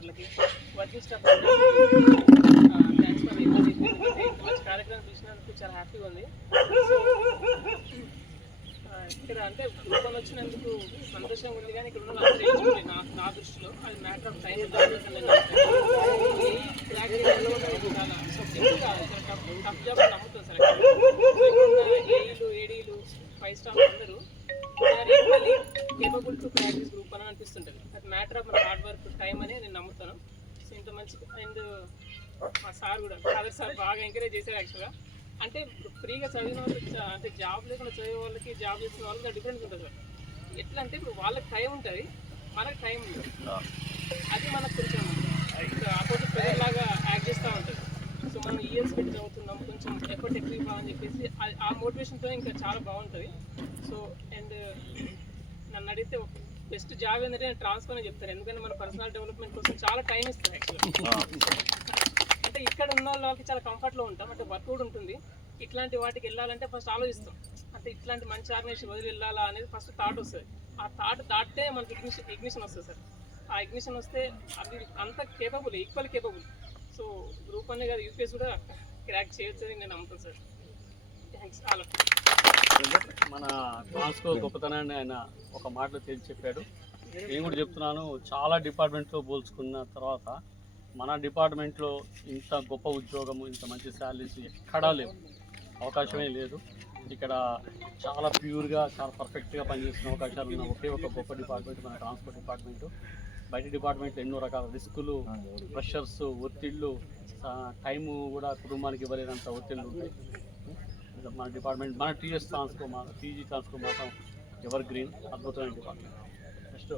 Working staff thanks for మంచి కార్యక్రమం చూసినందుకు చాలా హ్యాపీగా ఉంది. ఇక్కడ అంటే గ్రూపం వచ్చినందుకు సంతోషంగా ఉంది కానీ ఇక్కడ ఉన్న నా నా దృష్టిలో అది మ్యాటర్ ఆఫ్ టైం చాలా కాదు టఫ్ జాబ్ నమ్ముతుంది సార్ ఏఈలు ఏడీలు ఫైవ్ స్టార్ అందరూ కేపబుల్ టు ప్రాక్టీస్ గ్రూప్ అని అనిపిస్తుంటుంది అది మ్యాటర్ ఆఫ్ మన హార్డ్ వర్క్ టైం అని నేను నమ్ముతాను సో ఇంత మంచి అండ్ మా సార్ కూడా ఫాదర్ సార్ బాగా ఎంకరేజ్ చేశారు యాక్చువల్గా అంటే ఫ్రీగా చదివిన వాళ్ళకి అంటే జాబ్ లేకుండా చదివే వాళ్ళకి జాబ్ చేసిన వాళ్ళకి డిఫరెన్స్ ఉంటుంది సార్ ఎట్లా అంటే ఇప్పుడు వాళ్ళకి టైం ఉంటుంది మనకు టైం ఉంటుంది అది మనకు కొంచెం ఆపోజిట్ లాగా యాక్ట్ చేస్తూ ఉంటుంది సో మనం ఇయర్స్ పెట్టి చదువుతున్నాం కొంచెం ఎఫర్ట్ ఎక్కువ ఇవ్వాలని చెప్పేసి ఆ మోటివేషన్తో ఇంకా చాలా బాగుంటుంది. సో అండ్ uh, నన్ను అడిగితే బెస్ట్ జాబ్ ఏంటంటే నేను ట్రాన్స్ఫర్ అని చెప్తాను. ఎందుకంటే మన పర్సనల్ డెవలప్మెంట్ కోసం చాలా టైం ఇస్తాను యాక్చువల్గా అంటే ఇక్కడ ఉన్న వాళ్ళకి చాలా కంఫర్ట్లో ఉంటాం. అంటే వర్క్ కూడా ఉంటుంది. ఇట్లాంటి వాటికి వెళ్ళాలంటే ఫస్ట్ ఆలోచిస్తాం. అంటే ఇట్లాంటి మంచి ఆర్గనైజేషన్ వదిలి వెళ్ళాలా అనేది ఫస్ట్ థాట్ వస్తుంది. ఆ థాట్ దాటితే మనకి ఇగ్నిషన్ ఇగ్నిషన్ వస్తుంది సార్. ఆ ఇగ్నిషన్ వస్తే అది అంత capable equal capable so group అనే కాదు యూపీఎస్ కూడా క్రాక్ చేయొచ్చు నేను నమ్ముతాను సార్. మన ట్రాన్స్కో గొప్పతనాన్ని ఆయన ఒక మాటలో తేల్చి చెప్పాడు నేను కూడా చెప్తున్నాను చాలా డిపార్ట్మెంట్తో పోల్చుకున్న తర్వాత మన డిపార్ట్మెంట్లో ఇంత గొప్ప ఉద్యోగము ఇంత మంచి శాలరీస్ ఎక్కడా లేవు. అవకాశమే లేదు. ఇక్కడ చాలా ప్యూర్గా చాలా పర్ఫెక్ట్గా పనిచేసిన అవకాశాలు ఉన్న ఒకే ఒక గొప్ప డిపార్ట్మెంట్ మన ట్రాన్స్పోర్ట్ డిపార్ట్మెంట్. బయట డిపార్ట్మెంట్లో ఎన్నో రకాల రిస్కులు ప్రెషర్స్ ఒత్తిళ్ళు టైము కూడా కుటుంబానికి ఇవ్వలేనంత ఒత్తిళ్ళు ఉంటాయి. మన డిపార్ట్మెంట్ మన టీఎస్ ట్రాన్స్కో మా టీజీ ట్రాన్స్కో మాత్రం ఎవర్ గ్రీన్ అద్భుతమైన డిపార్ట్మెంట్ నెక్స్ట్